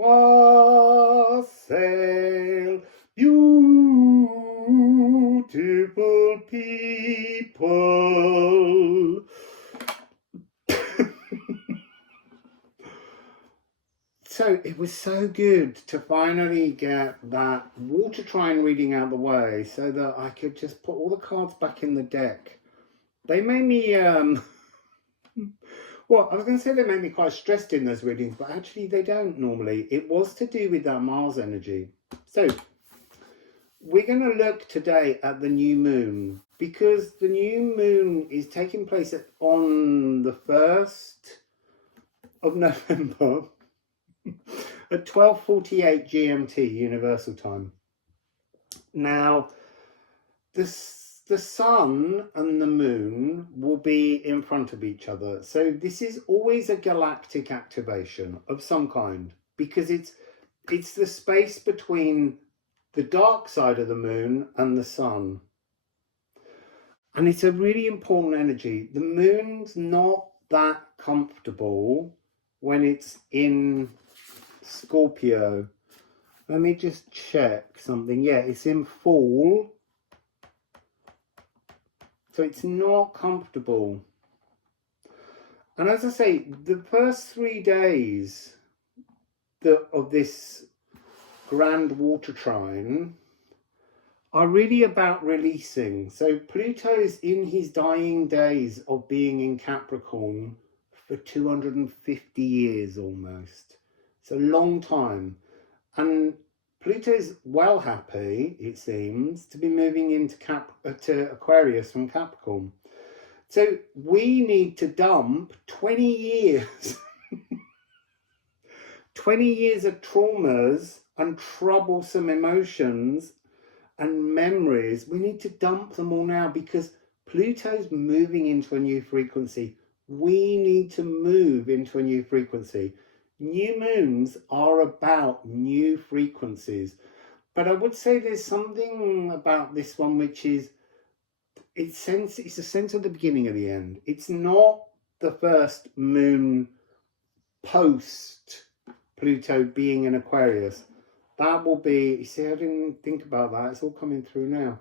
Wassail, beautiful people. So it was so good to finally get that water trine reading out of the way so that I could just put all the cards back in the deck. They made me, well, I was going to say they made me quite stressed in those readings, but actually they don't normally. It was to do with that Mars energy. So we're going to look today at the new moon, because the new moon is taking place on the 1st of November at 12:48 GMT Universal Time. Now, the sun and the moon will be in front of each other. So this is always a galactic activation of some kind, because it's the space between the dark side of the moon and the sun. And it's a really important energy. The moon's not that comfortable when it's in Scorpio. Let me just check something. Yeah, it's in fall. So it's not comfortable. And as I say, the first 3 days of this grand water trine are really about releasing. So Pluto is in his dying days of being in Capricorn for 250 years almost. It's a long time. And Pluto's well happy, it seems, to be moving into to Aquarius from Capricorn. So we need to dump 20 years. 20 years of traumas and troublesome emotions and memories. We need to dump them all now, because Pluto's moving into a new frequency. We need to move into a new frequency. New moons are about new frequencies. But I would say there's something about this one which is, it's a sense of the beginning of the end. It's not the first moon post Pluto being in Aquarius. That will be, you see, I didn't think about that. It's all coming through now.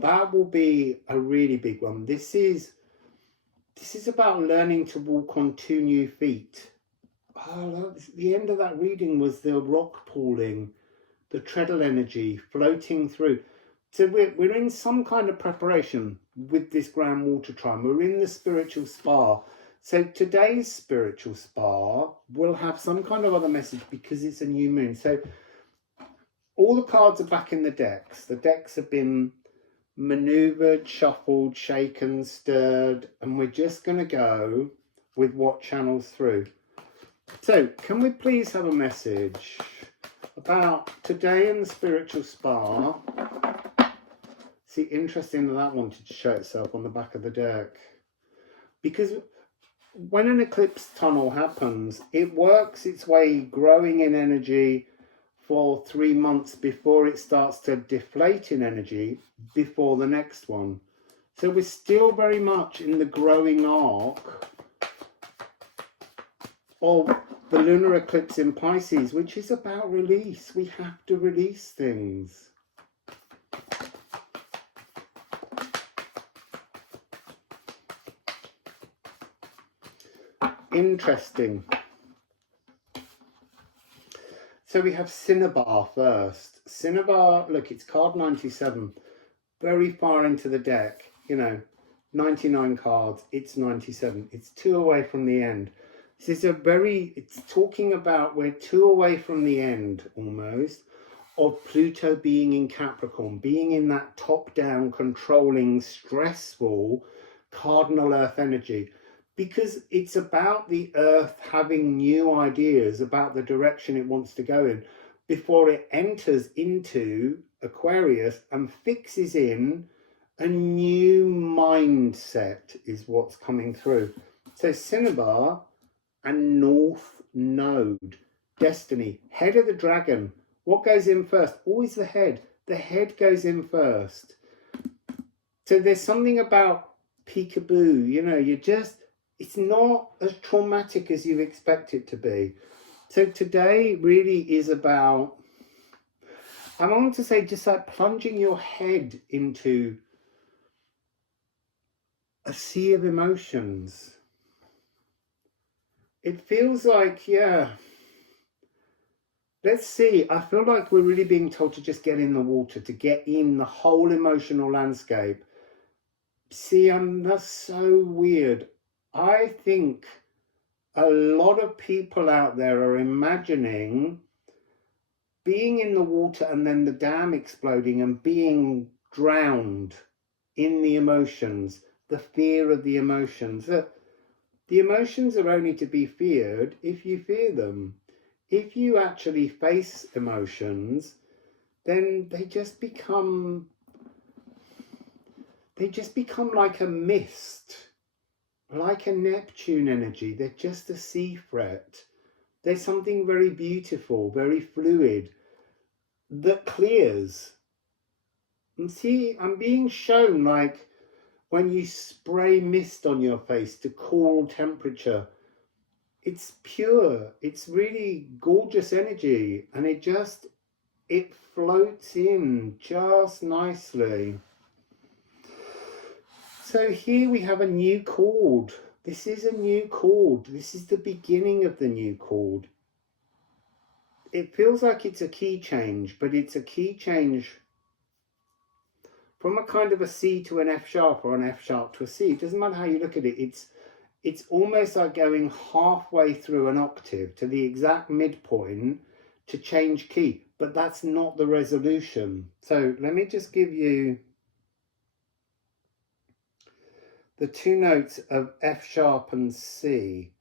That will be a really big one. This is about learning to walk on 2 new feet. Oh, the end of that reading was the rock pooling, the treadle energy floating through. So we're in some kind of preparation with this grand water trine. We're in the spiritual spa. So today's spiritual spa will have some kind of other message because it's a new moon. So all the cards are back in the decks. The decks have been maneuvered, shuffled, shaken, stirred, and we're just going to go with what channels through. So can we please have a message about today in the spiritual spa? See, interesting that wanted to show itself on the back of the deck, because when an eclipse tunnel happens, it works its way growing in energy for 3 months before it starts to deflate in energy before the next one. So we're still very much in the growing arc of the lunar eclipse in Pisces, which is about release. We have to release things. Interesting. So we have Cinnabar first. Cinnabar, look, it's card 97. Very far into the deck, you know, 99 cards, it's 97. It's 2 away from the end. This is it's talking about we're 2 away from the end almost of Pluto being in Capricorn, being in that top-down, controlling, stressful cardinal earth energy. Because it's about the earth having new ideas about the direction it wants to go in before it enters into Aquarius and fixes in a new mindset is what's coming through. So Cinnabar and North Node, Destiny, head of the dragon. What goes in first? Always the head. The head goes in first. So there's something about peekaboo, you know, it's not as traumatic as you expect it to be. So today really is about, I want to say, just like plunging your head into a sea of emotions. It feels like, yeah, let's see. I feel like we're really being told to just get in the water, to get in the whole emotional landscape. See, that's so weird. I think a lot of people out there are imagining being in the water and then the dam exploding and being drowned in the emotions, the fear of the emotions. The emotions are only to be feared if you fear them. If you actually face emotions, then they just become like a mist, like a Neptune energy. They're just a sea fret. There's something very beautiful, very fluid, that clears. And see, I'm being shown like when you spray mist on your face to cool temperature. It's pure, it's really gorgeous energy, and it floats in just nicely. So here we have a new chord. This is a new chord. This is the beginning of the new chord. It feels like it's a key change, but it's a key change from a kind of a C to an F sharp or an F sharp to a C. It doesn't matter how you look at it. It's almost like going halfway through an octave to the exact midpoint to change key, but that's not the resolution. So let me just give you the two notes of F sharp and C.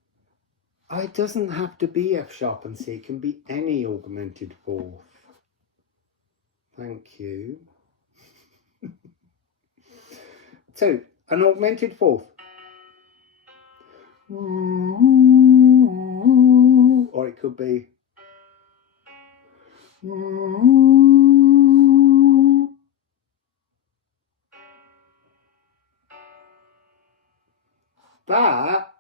It doesn't have to be F sharp and C, it can be any augmented fourth. Thank you. So, an augmented fourth. Or it could be. That,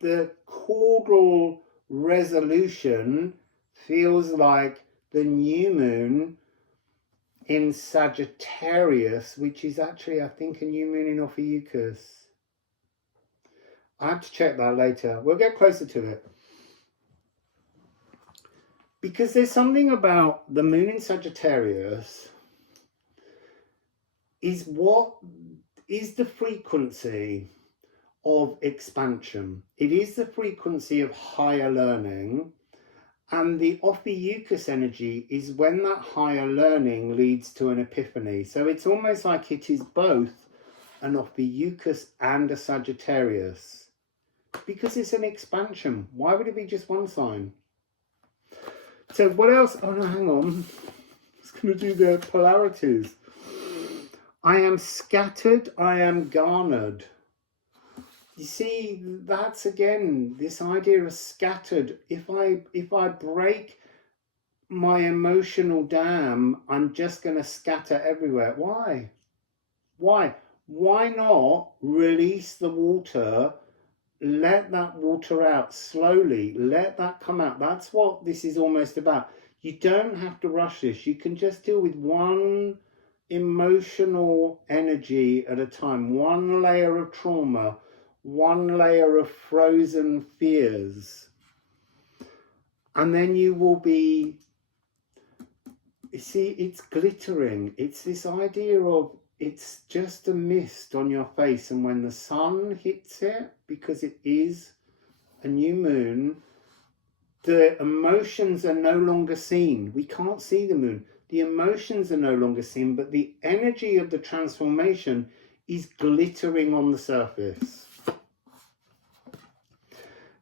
the chordal resolution feels like the new moon in Sagittarius, which is actually, I think, a new moon in Ophiuchus. I have to check that later. We'll get closer to it. Because there's something about the moon in Sagittarius is what is the frequency of expansion. It is the frequency of higher learning. And the Ophiuchus energy is when that higher learning leads to an epiphany. So it's almost like it is both an Ophiuchus and a Sagittarius. Because it's an expansion. Why would it be just one sign? So what else? Oh no, hang on. I was going to do the polarities. I am scattered, I am garnered. You see, that's again this idea of scattered. If I break my emotional dam, I'm just going to scatter everywhere. Why not release the water? Let that water out slowly. Let that come out. That's what this is almost about. You don't have to rush this. You can just deal with one emotional energy at a time, one layer of trauma, one layer of frozen fears, and then you will be, you see, it's glittering. It's this idea of it's just a mist on your face, and when the sun hits it, because it is a new moon, the emotions are no longer seen. We can't see the moon. The emotions are no longer seen, but the energy of the transformation is glittering on the surface.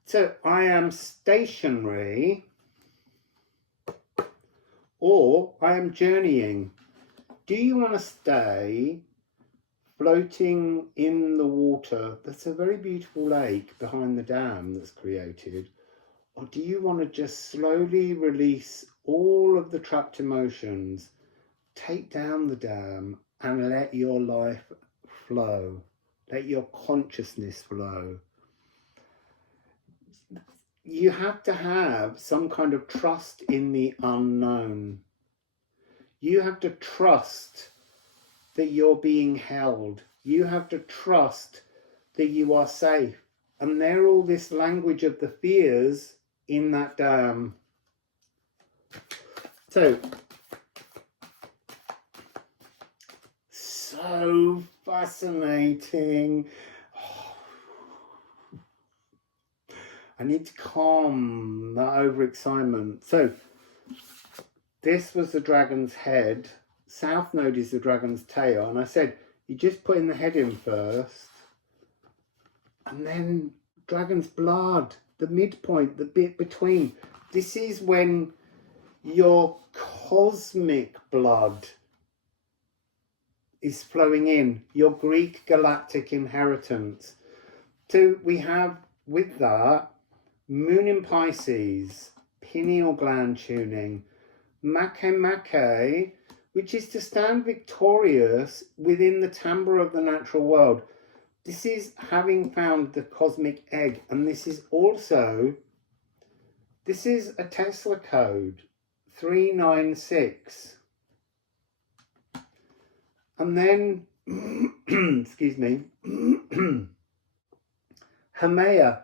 So I am stationary, or I am journeying. Do you want to stay floating in the water? That's a very beautiful lake behind the dam that's created. Or do you want to just slowly release all of the trapped emotions, take down the dam and let your life flow, let your consciousness flow? you have to have some kind of trust in the unknown. You have to trust that you're being held. You have to trust that you are safe. And they're all this language of the fears in that dam. So fascinating. I need to calm that overexcitement. So this was the dragon's head. South node is the dragon's tail. And I said, you just put in the head in first. And then dragon's blood, the midpoint, the bit between. This is when your cosmic blood is flowing in, your Greek galactic inheritance. So we have with that moon in Pisces, pineal gland tuning, make, which is to stand victorious within the timbre of the natural world. This is having found the cosmic egg, and this is also, this is a Tesla code, 396. And then, excuse me, Hermea,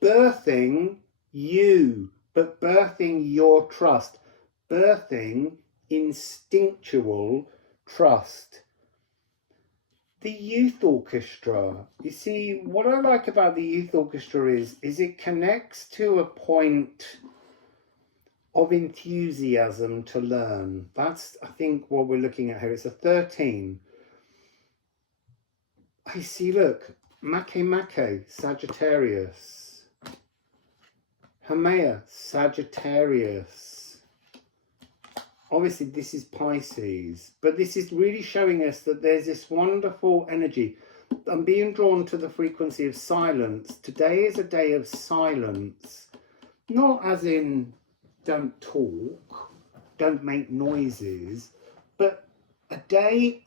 birthing you, but birthing your trust, birthing instinctual trust. The youth orchestra, you see, what I like about the youth orchestra is it connects to a point of enthusiasm to learn. That's, I think, what we're looking at here. It's a 13. I see, look, make, Sagittarius. Hermea, Sagittarius. Obviously, this is Pisces, but this is really showing us that there's this wonderful energy. I'm being drawn to the frequency of silence. Today is a day of silence, not as in don't talk, don't make noises, but a day,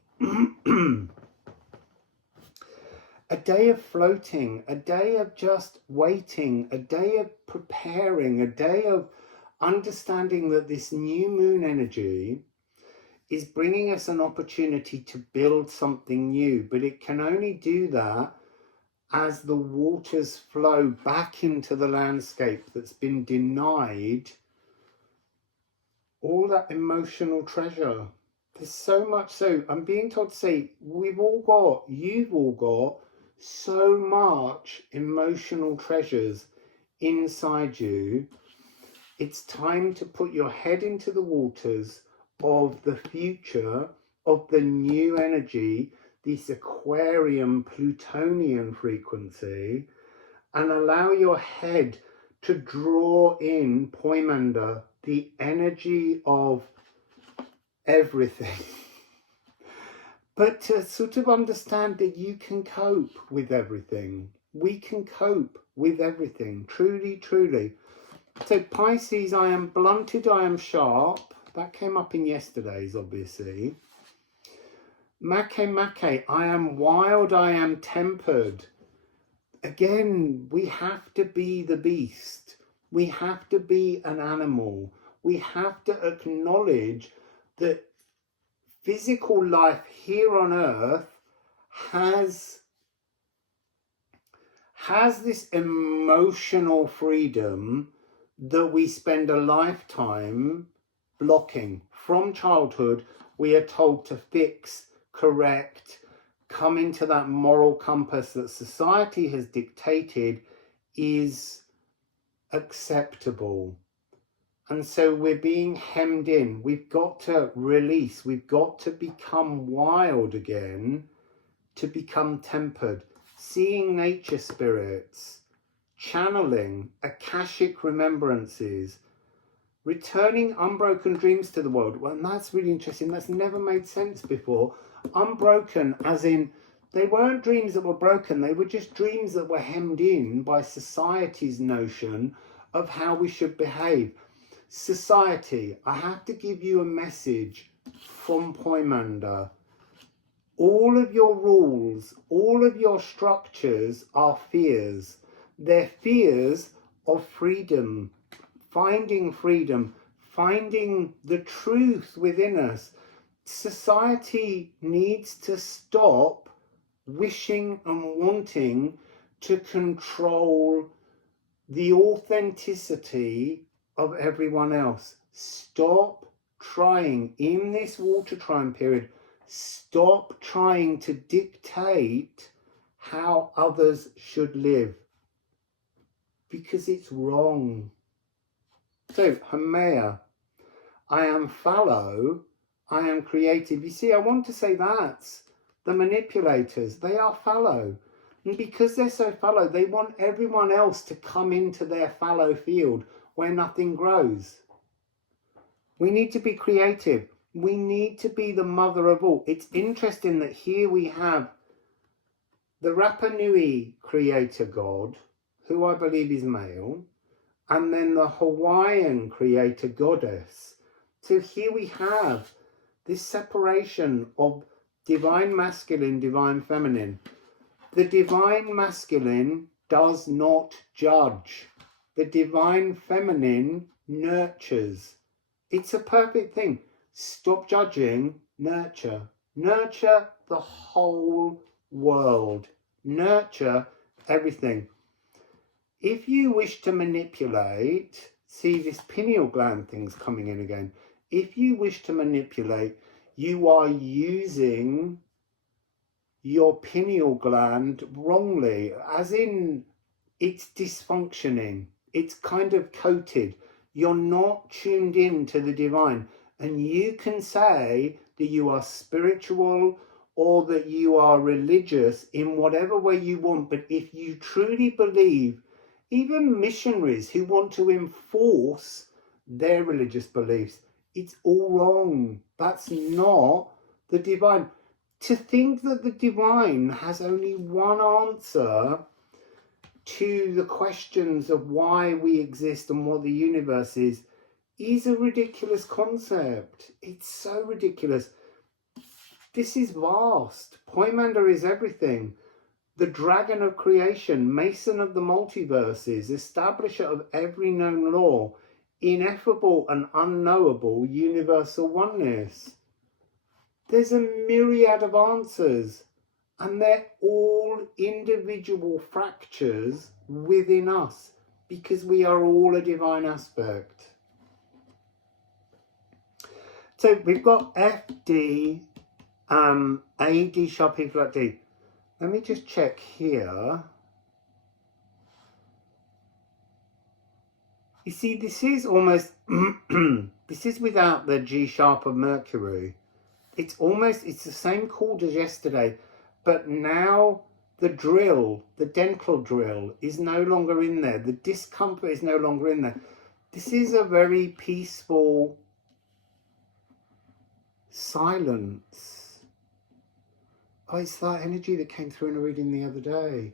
a day of floating, a day of just waiting, a day of preparing, a day of understanding that this new moon energy is bringing us an opportunity to build something new, but it can only do that as the waters flow back into the landscape that's been denied all that emotional treasure. There's so much. So I'm being told to say, you've all got so much emotional treasures inside you. It's time to put your head into the waters of the future, of the new energy, this Aquarian Plutonian frequency, and allow your head to draw in Poimanda, the energy of everything. But to sort of understand that you can cope with everything. We can cope with everything. Truly, truly. So Pisces, I am blunted, I am sharp. That came up in yesterday's, obviously. Make, I am wild, I am tempered. Again, we have to be the beast. We have to be an animal. We have to acknowledge that physical life here on earth has this emotional freedom that we spend a lifetime blocking. From childhood, we are told to fix, correct, come into that moral compass that society has dictated is acceptable. And so we're being hemmed in. We've got to release. We've got to become wild again, to become tempered. Seeing nature spirits, channeling, Akashic remembrances, returning unbroken dreams to the world. Well, and that's really interesting. That's never made sense before. Unbroken as in, they weren't dreams that were broken. They were just dreams that were hemmed in by society's notion of how we should behave. Society, I have to give you a message from Poimanda. All of your rules, all of your structures are fears. They're fears of freedom, finding the truth within us. Society needs to stop wishing and wanting to control the authenticity of everyone else. Stop trying, in this water trine period, stop trying to dictate how others should live, because it's wrong. So, Hermea, I am fallow, I am creative. You see, I want to say that's the manipulators. They are fallow. And because they're so fallow, they want everyone else to come into their fallow field where nothing grows. We need to be creative. We need to be the mother of all. It's interesting that here we have the Rapa Nui creator god, who I believe is male, and then the Hawaiian creator goddess. So here we have this separation of divine masculine, divine feminine. The divine masculine does not judge. The divine feminine nurtures. It's a perfect thing. Stop judging, nurture. Nurture the whole world. Nurture everything. If you wish to manipulate, see this pineal gland thing's coming in again. If you wish to manipulate, you are using your pineal gland wrongly, as in it's dysfunctioning. It's kind of coated. You're not tuned in to the divine. And you can say that you are spiritual or that you are religious in whatever way you want. But if you truly believe, even missionaries who want to enforce their religious beliefs, it's all wrong. That's not the divine. To think that the divine has only one answer to the questions of why we exist and what the universe is a ridiculous concept. It's so ridiculous. This is vast. Poimander is everything. The dragon of creation, mason of the multiverses, establisher of every known law, ineffable and unknowable universal oneness. There's a myriad of answers, and they're all individual fractures within us, because we are all a divine aspect. So we've got F, D, A, D sharp, E flat, D. Let me just check here. You see, this is almost, this is without the G sharp of Mercury. It's the same chord as yesterday, but now the drill, the dental drill, is no longer in there. The discomfort is no longer in there. This is a very peaceful silence. Oh, it's that energy that came through in a reading the other day.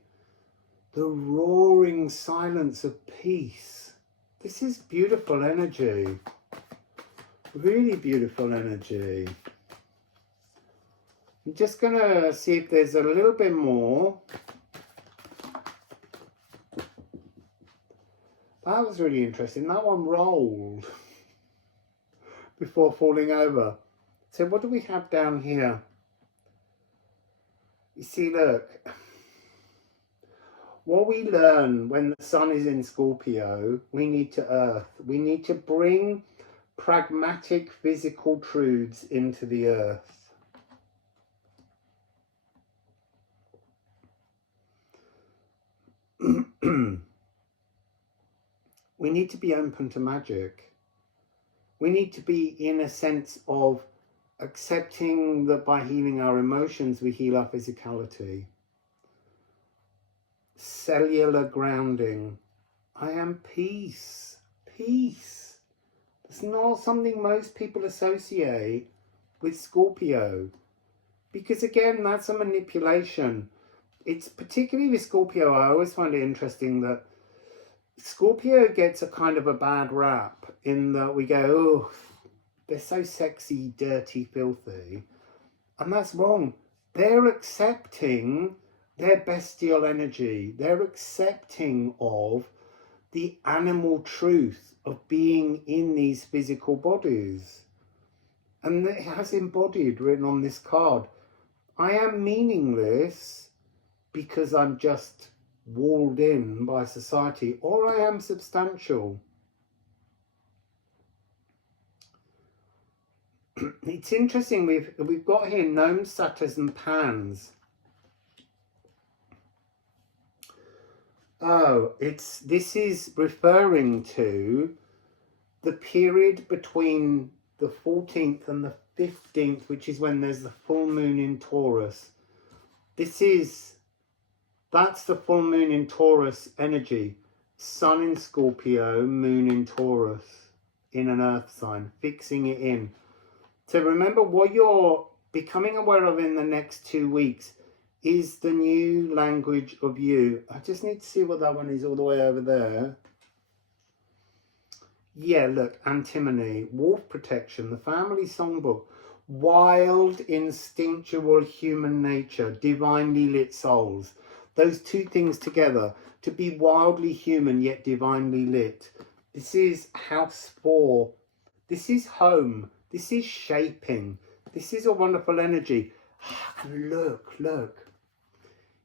The roaring silence of peace. This is beautiful energy. Really beautiful energy. I'm just going to see if there's a little bit more. That was really interesting. That one rolled before falling over. So what do we have down here? You see, look. What we learn when the sun is in Scorpio, we need to earth. We need to bring pragmatic physical truths into the earth. We need to be open to magic. We need to be in a sense of accepting that by healing our emotions, we heal our physicality. Cellular grounding. I am peace. Peace. It's not something most people associate with Scorpio. Because again, that's a manipulation. It's particularly with Scorpio, I always find it interesting that Scorpio gets a kind of a bad rap in that we go, oh, they're so sexy, dirty, filthy. And that's wrong. They're accepting their bestial energy. They're accepting of the animal truth of being in these physical bodies. And it has embodied, written on this card, I am meaningless because I'm just walled in by society, or I am substantial. It's interesting, we've got here gnomes, satyrs and pans. Oh, this is referring to the period between the 14th and the 15th, which is when there's the full moon in Taurus. That's the full moon in Taurus energy. Sun in Scorpio, moon in Taurus, in an earth sign, fixing it in. So remember, what you're becoming aware of in the next 2 weeks is the new language of you. I just need to see what that one is all the way over there. Yeah, look, antimony, wolf protection, the family songbook, wild, instinctual human nature, divinely lit souls. Those two things together, to be wildly human yet divinely lit. This is house 4. This is home. This is shaping. This is a wonderful energy. And look.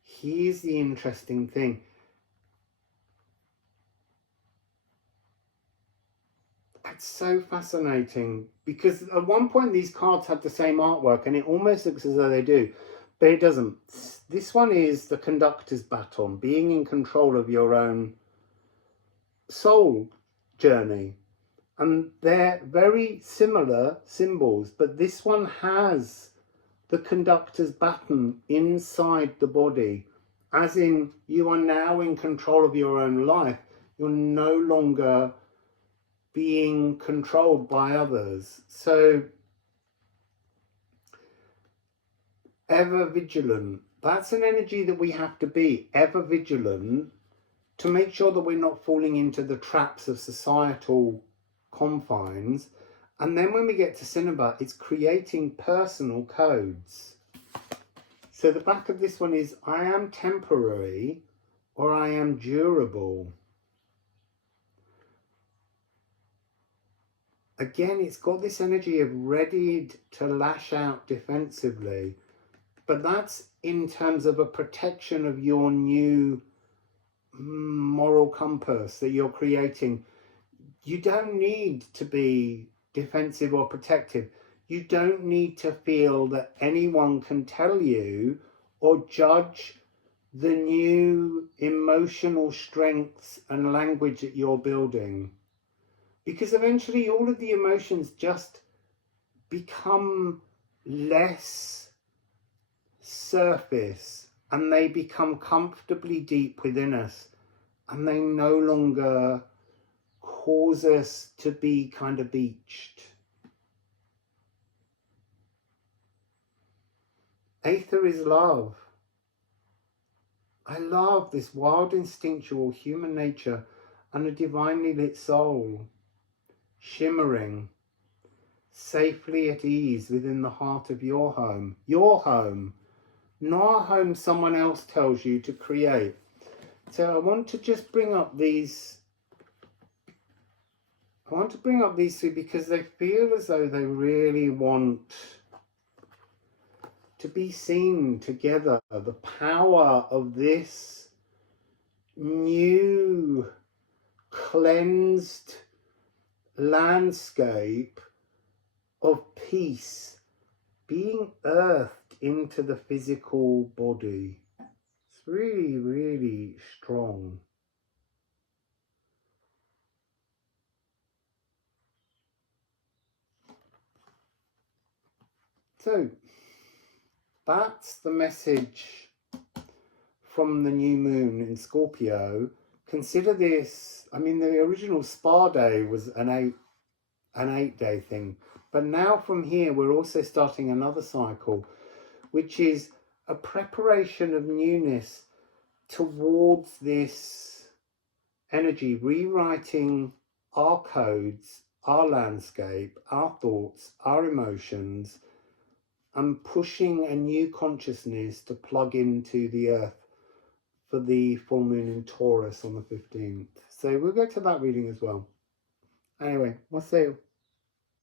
Here's the interesting thing. It's so fascinating because at one point these cards had the same artwork and it almost looks as though they do, but it doesn't. This one is the conductor's baton, being in control of your own soul journey. And they're very similar symbols, but this one has the conductor's baton inside the body, as in you are now in control of your own life. You're no longer being controlled by others. So ever vigilant. That's an energy that we have to be, ever vigilant, to make sure that we're not falling into the traps of societal confines. And then when we get to Cinnabar, it's creating personal codes. So the back of this one is, I am temporary or I am durable. Again, it's got this energy of readied to lash out defensively, but that's in terms of a protection of your new moral compass that you're creating. You don't need to be defensive or protective. You don't need to feel that anyone can tell you or judge the new emotional strengths and language that you're building. Because eventually all of the emotions just become less surface and they become comfortably deep within us, and they no longer cause us to be kind of beached. Aether is love. I love this wild, instinctual human nature and a divinely lit soul, shimmering, safely at ease within the heart of your home, not a home someone else tells you to create. So I want to just bring up these. I want to bring up these three because they feel as though they really want to be seen together. The power of this new cleansed landscape of peace being earthed into the physical body. It's really, really strong. So that's the message from the new moon in Scorpio. Consider this, I mean, the original spa day was an 8-day thing, but now from here we're also starting another cycle, which is a preparation of newness towards this energy, rewriting our codes, our landscape, our thoughts, our emotions, and pushing a new consciousness to plug into the earth for the full moon in Taurus on the 15th. So we'll get to that reading as well. Anyway, Wassail.